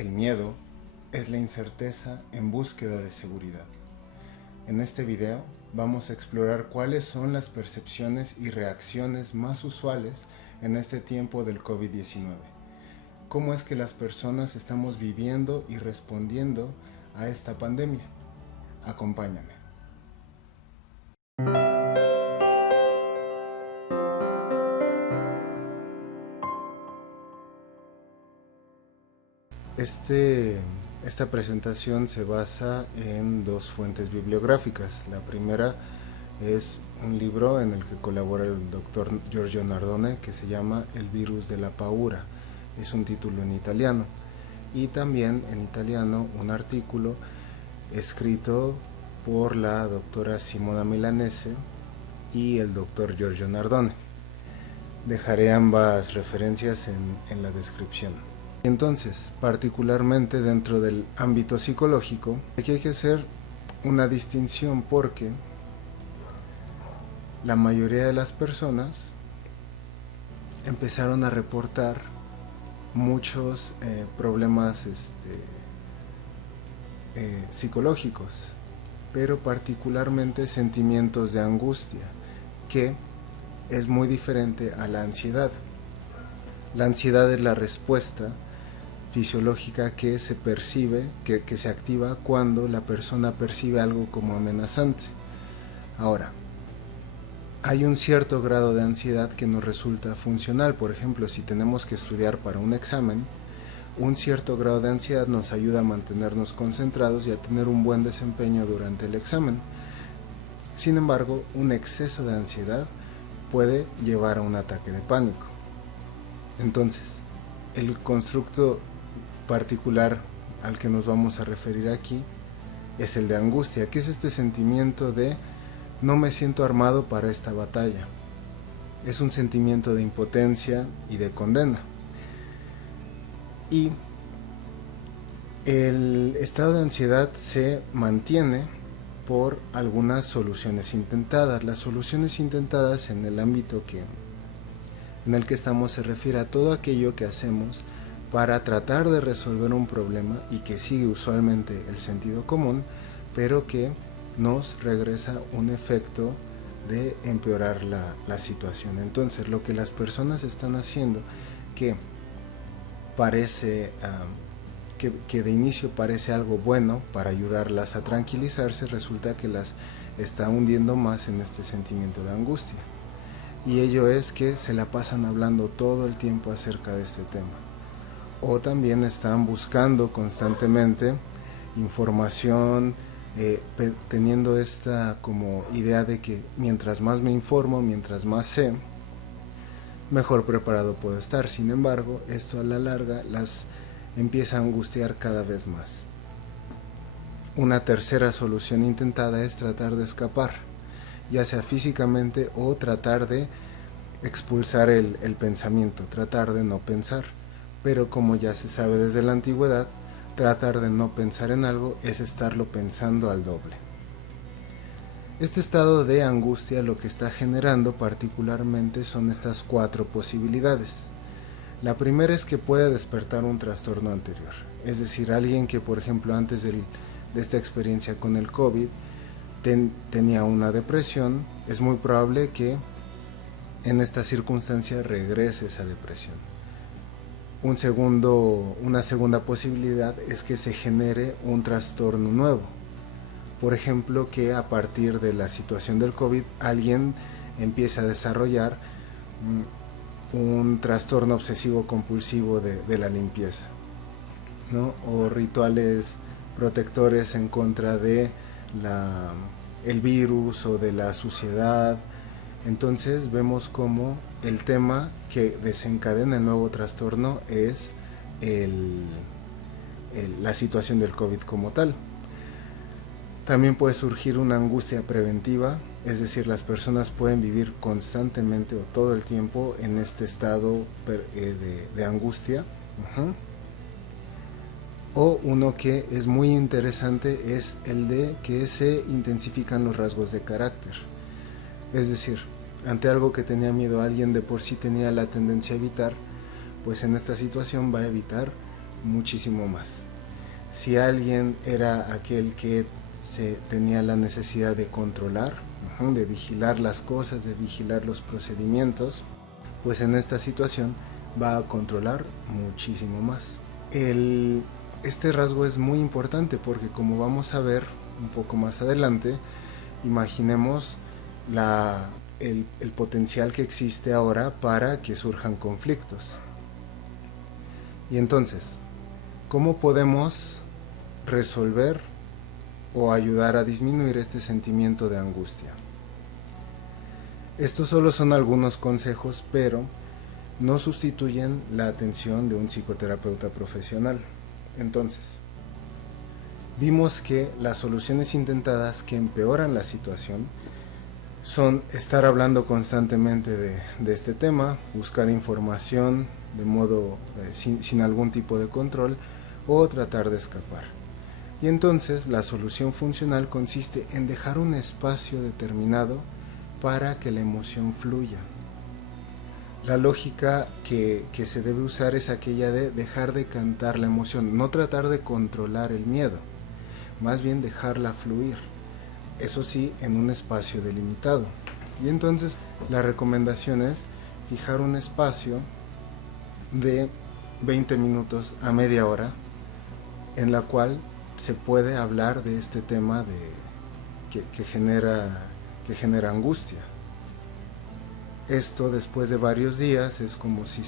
El miedo es la incerteza en búsqueda de seguridad. En este video vamos a explorar cuáles son las percepciones y reacciones más usuales en este tiempo del COVID-19. Cómo es que las personas estamos viviendo y respondiendo a esta pandemia. Acompáñame. Esta presentación se basa en dos fuentes bibliográficas. La primera es un libro en el que colabora el doctor Giorgio Nardone que se llama El virus de la paura. Es un título en italiano. Y también en italiano un artículo escrito por la doctora Simona Milanese y el doctor Giorgio Nardone. Dejaré ambas referencias en la descripción. Entonces, particularmente dentro del ámbito psicológico, aquí hay que hacer una distinción porque la mayoría de las personas empezaron a reportar muchos problemas psicológicos, pero particularmente sentimientos de angustia, que es muy diferente a la ansiedad. La ansiedad es la respuesta fisiológica que se percibe, que se activa cuando la persona percibe algo como amenazante. Ahora, hay un cierto grado de ansiedad que nos resulta funcional. Por ejemplo, si tenemos que estudiar para un examen, un cierto grado de ansiedad nos ayuda a mantenernos concentrados y a tener un buen desempeño durante el examen. Sin embargo, un exceso de ansiedad puede llevar a un ataque de pánico. Entonces, el constructo particular al que nos vamos a referir aquí es el de angustia, que es este sentimiento de no me siento armado para esta batalla. Es un sentimiento de impotencia y de condena. Y el estado de ansiedad se mantiene por algunas soluciones intentadas. Las soluciones intentadas en el ámbito en el que estamos se refiere a todo aquello que hacemos para tratar de resolver un problema y que sigue usualmente el sentido común, pero que nos regresa un efecto de empeorar la situación. Entonces, lo que las personas están haciendo, que parece que de inicio parece algo bueno para ayudarlas a tranquilizarse, resulta que las está hundiendo más en este sentimiento de angustia. Y ello es que se la pasan hablando todo el tiempo acerca de este tema. O también están buscando constantemente información, teniendo esta como idea de que mientras más me informo, mientras más sé, mejor preparado puedo estar. Sin embargo, esto a la larga las empieza a angustiar cada vez más. Una tercera solución intentada es tratar de escapar, ya sea físicamente o tratar de expulsar el pensamiento, tratar de no pensar. Pero como ya se sabe desde la antigüedad, tratar de no pensar en algo es estarlo pensando al doble. Este estado de angustia lo que está generando particularmente son estas cuatro posibilidades. La primera es que puede despertar un trastorno anterior, es decir, alguien que por ejemplo antes de esta experiencia con el COVID tenía una depresión, es muy probable que en esta circunstancia regrese esa depresión. Una segunda posibilidad es que se genere un trastorno nuevo. Por ejemplo, que a partir de la situación del COVID alguien empiece a desarrollar un trastorno obsesivo compulsivo de la limpieza, ¿no? O rituales protectores en contra de el virus o de la suciedad. Entonces vemos como el tema que desencadena el nuevo trastorno es la situación del COVID como tal. También puede surgir una angustia preventiva, es decir, las personas pueden vivir constantemente o todo el tiempo en este estado de angustia. O uno que es muy interesante es el de que se intensifican los rasgos de carácter. Es decir, ante algo que tenía miedo alguien de por sí tenía la tendencia a evitar, pues en esta situación va a evitar muchísimo más. Si alguien era aquel que tenía la necesidad de controlar, de vigilar las cosas, de vigilar los procedimientos, pues en esta situación va a controlar muchísimo más. Este rasgo es muy importante porque, como vamos a ver un poco más adelante, imaginemos el potencial que existe ahora para que surjan conflictos. Y entonces, ¿cómo podemos resolver o ayudar a disminuir este sentimiento de angustia? Estos solo son algunos consejos, pero no sustituyen la atención de un psicoterapeuta profesional. Entonces, vimos que las soluciones intentadas que empeoran la situación son estar hablando constantemente de este tema, buscar información de modo sin algún tipo de control, o tratar de escapar. Y entonces la solución funcional consiste en dejar un espacio determinado para que la emoción fluya. La lógica que se debe usar es aquella de dejar de cantar la emoción, no tratar de controlar el miedo, más bien dejarla fluir, eso sí, en un espacio delimitado. Y entonces la recomendación es fijar un espacio de 20 minutos a media hora en la cual se puede hablar de este tema que genera angustia. Esto, después de varios días, es como si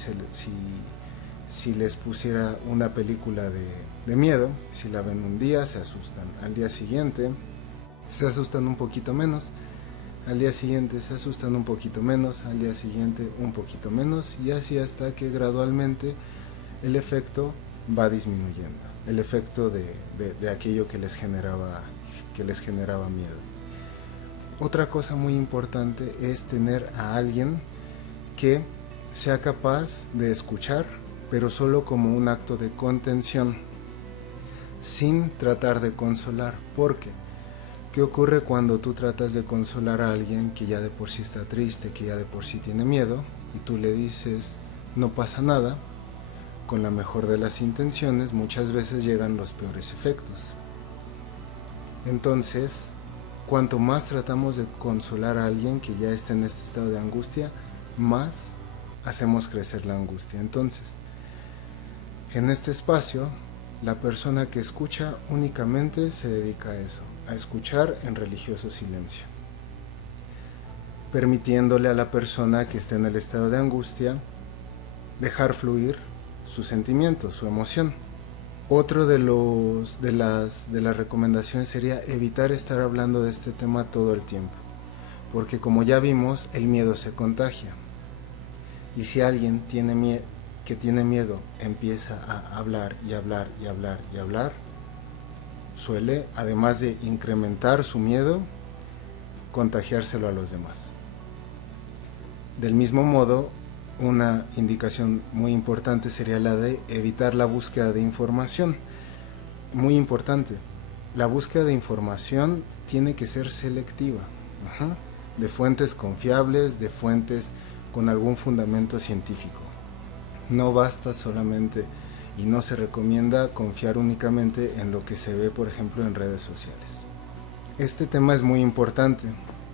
les pusiera una película de miedo. Si la ven un día, se asustan. Al día siguiente, se asustan un poquito menos. Al día siguiente, se asustan un poquito menos. Al día siguiente, un poquito menos. Y así hasta que gradualmente el efecto va disminuyendo. El efecto de aquello que les generaba miedo. Otra cosa muy importante es tener a alguien que sea capaz de escuchar, pero solo como un acto de contención, sin tratar de consolar. Porque, ¿qué ocurre cuando tú tratas de consolar a alguien que ya de por sí está triste, que ya de por sí tiene miedo, y tú le dices, no pasa nada? Con la mejor de las intenciones, muchas veces llegan los peores efectos. Entonces, cuanto más tratamos de consolar a alguien que ya está en este estado de angustia, más hacemos crecer la angustia. Entonces, en este espacio, la persona que escucha únicamente se dedica a eso, a escuchar en religioso silencio, permitiéndole a la persona que está en el estado de angustia dejar fluir sus sentimientos, su emoción. Otro de las recomendaciones sería evitar estar hablando de este tema todo el tiempo, porque como ya vimos, el miedo se contagia. Y si alguien que tiene miedo empieza a hablar y hablar y hablar y hablar, suele, además de incrementar su miedo, contagiárselo a los demás. Del mismo modo, una indicación muy importante sería la de evitar la búsqueda de información. Muy importante, la búsqueda de información tiene que ser selectiva, de fuentes confiables, de fuentes con algún fundamento científico. No basta solamente y no se recomienda confiar únicamente en lo que se ve, por ejemplo, en redes sociales. Este tema es muy importante.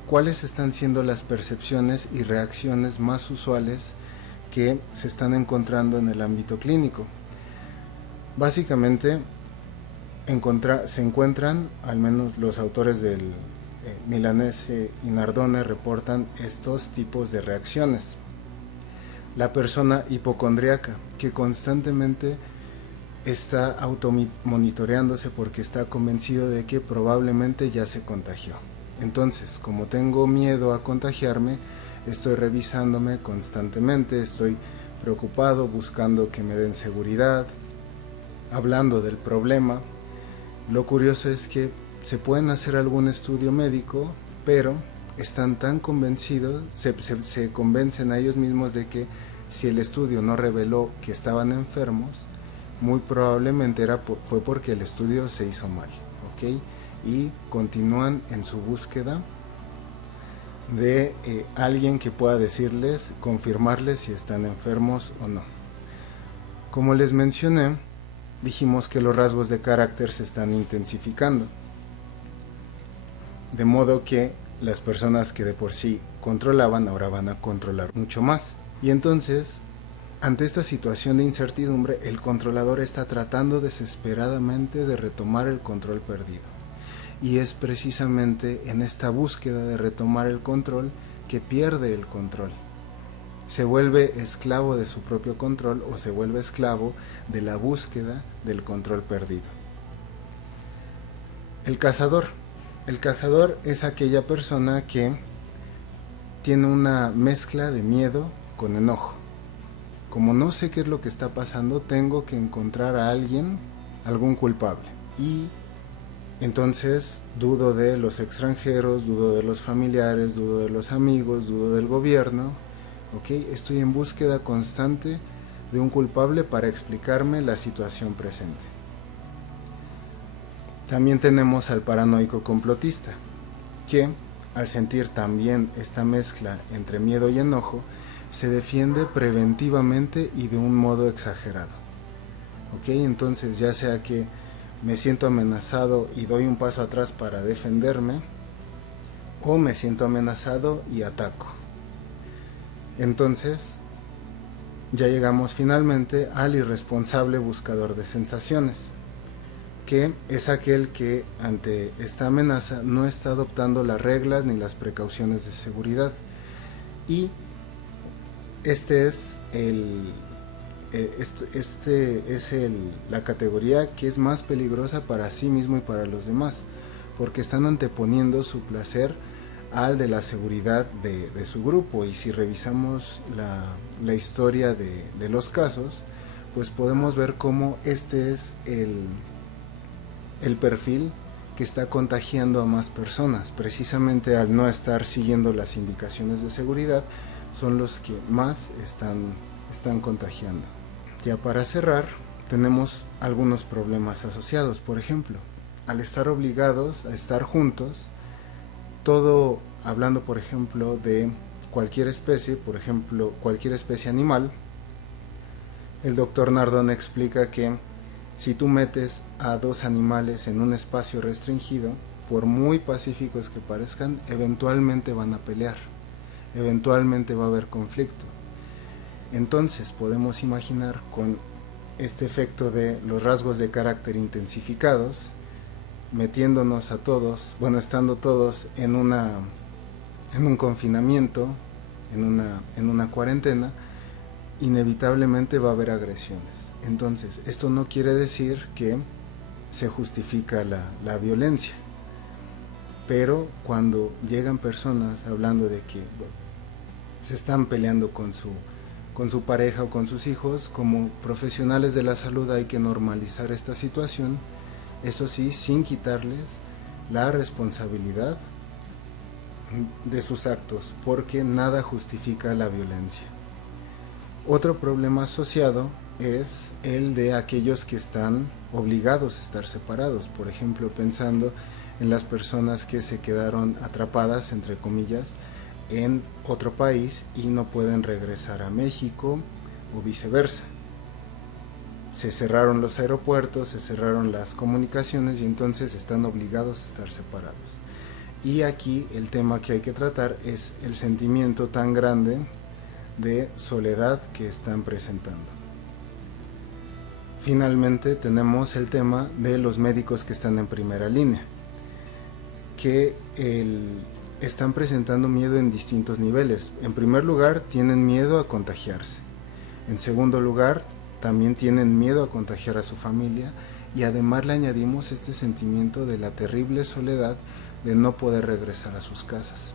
¿Cuáles están siendo las percepciones y reacciones más usuales que se están encontrando en el ámbito clínico? Básicamente se encuentran, al menos los autores del Milanese y Nardone reportan estos tipos de reacciones. La persona hipocondríaca, que constantemente está automonitoreándose porque está convencido de que probablemente ya se contagió. Entonces, como tengo miedo a contagiarme, estoy revisándome constantemente, estoy preocupado, buscando que me den seguridad, hablando del problema. Lo curioso es que se pueden hacer algún estudio médico, pero están tan convencidos, se convencen a ellos mismos de que si el estudio no reveló que estaban enfermos, muy probablemente fue porque el estudio se hizo mal, ¿ok? Y continúan en su búsqueda de alguien que pueda decirles, confirmarles si están enfermos o no. Como les mencioné, dijimos que los rasgos de carácter se están intensificando, de modo que las personas que de por sí controlaban ahora van a controlar mucho más. Y entonces, ante esta situación de incertidumbre, el controlador está tratando desesperadamente de retomar el control perdido. Y es precisamente en esta búsqueda de retomar el control que pierde el control. Se vuelve esclavo de su propio control o se vuelve esclavo de la búsqueda del control perdido. El cazador. El cazador es aquella persona que tiene una mezcla de miedo con enojo. Como no sé qué es lo que está pasando, tengo que encontrar a alguien, algún culpable. Y entonces dudo de los extranjeros, dudo de los familiares, dudo de los amigos, dudo del gobierno. Estoy en búsqueda constante de un culpable para explicarme la situación presente. También tenemos al paranoico complotista, que al sentir también esta mezcla entre miedo y enojo, se defiende preventivamente y de un modo exagerado. Entonces ya sea que me siento amenazado y doy un paso atrás para defenderme, o me siento amenazado y ataco. Entonces ya llegamos finalmente al irresponsable buscador de sensaciones, que es aquel que ante esta amenaza no está adoptando las reglas ni las precauciones de seguridad. Y este es la categoría que es más peligrosa para sí mismo y para los demás, porque están anteponiendo su placer al de la seguridad de su grupo. Y si revisamos la historia de los casos, pues podemos ver cómo este es el perfil que está contagiando a más personas, precisamente al no estar siguiendo las indicaciones de seguridad. Son los que más están contagiando. Ya para cerrar, tenemos algunos problemas asociados. Por ejemplo, al estar obligados a estar juntos, todo, hablando por ejemplo de cualquier especie, por ejemplo cualquier especie animal, el doctor Nardone explica que si tú metes a dos animales en un espacio restringido, por muy pacíficos que parezcan, eventualmente van a pelear, eventualmente va a haber conflicto. Entonces podemos imaginar, con este efecto de los rasgos de carácter intensificados, metiéndonos a todos, estando todos en un confinamiento, en una cuarentena, inevitablemente va a haber agresiones. Entonces, esto no quiere decir que se justifica la violencia, pero cuando llegan personas hablando de que se están peleando con su pareja o con sus hijos, como profesionales de la salud hay que normalizar esta situación, eso sí, sin quitarles la responsabilidad de sus actos, porque nada justifica la violencia. Otro problema asociado es el de aquellos que están obligados a estar separados, por ejemplo, pensando en las personas que se quedaron atrapadas, entre comillas, en otro país y no pueden regresar a México o viceversa. Se cerraron los aeropuertos, se cerraron las comunicaciones y entonces están obligados a estar separados. Y aquí el tema que hay que tratar es el sentimiento tan grande de soledad que están presentando. Finalmente tenemos el tema de los médicos que están en primera línea, que están presentando miedo en distintos niveles. En primer lugar, tienen miedo a contagiarse. En segundo lugar, también tienen miedo a contagiar a su familia, y además le añadimos este sentimiento de la terrible soledad de no poder regresar a sus casas.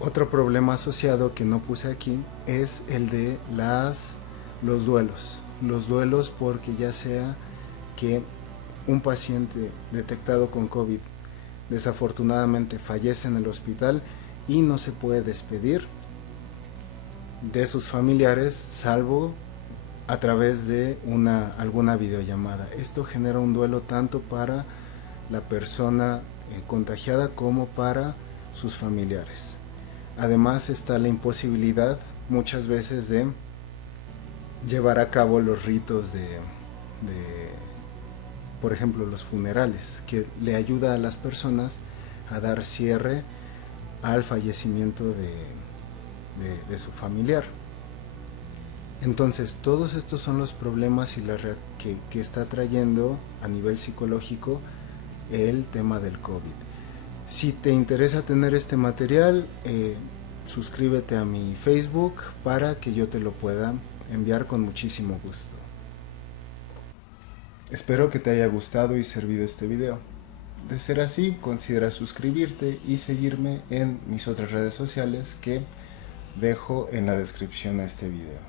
Otro problema asociado que no puse aquí es el de los duelos. Los duelos, porque ya sea que un paciente detectado con COVID desafortunadamente fallece en el hospital y no se puede despedir de sus familiares salvo a través de alguna videollamada. Esto genera un duelo tanto para la persona contagiada como para sus familiares. Además está la imposibilidad muchas veces de llevar a cabo los ritos de, por ejemplo, los funerales, que le ayuda a las personas a dar cierre al fallecimiento de su familiar. Entonces, todos estos son los problemas que está trayendo a nivel psicológico el tema del COVID. Si te interesa tener este material, suscríbete a mi Facebook para que yo te lo pueda enviar con muchísimo gusto. Espero que te haya gustado y servido este video. De ser así, considera suscribirte y seguirme en mis otras redes sociales que dejo en la descripción a este video.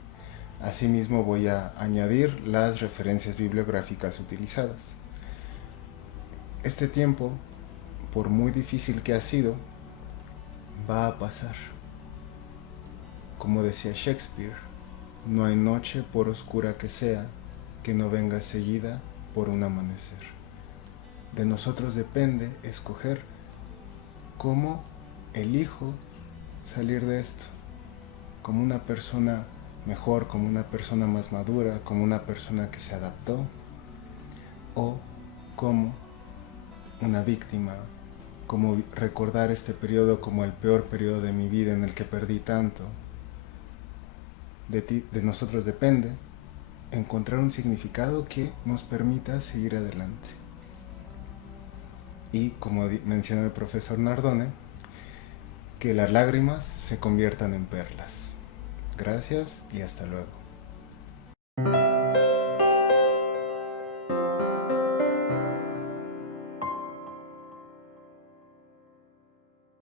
Asimismo voy a añadir las referencias bibliográficas utilizadas. Este tiempo, por muy difícil que ha sido, va a pasar. Como decía Shakespeare, no hay noche por oscura que sea que no venga seguida por un amanecer. De nosotros depende escoger cómo elijo salir de esto, como una persona mejor, como una persona más madura, como una persona que se adaptó, o como una víctima, como recordar este periodo como el peor periodo de mi vida en el que perdí tanto. De nosotros depende encontrar un significado que nos permita seguir adelante. Y como menciona el profesor Nardone, que las lágrimas se conviertan en perlas. Gracias y hasta luego.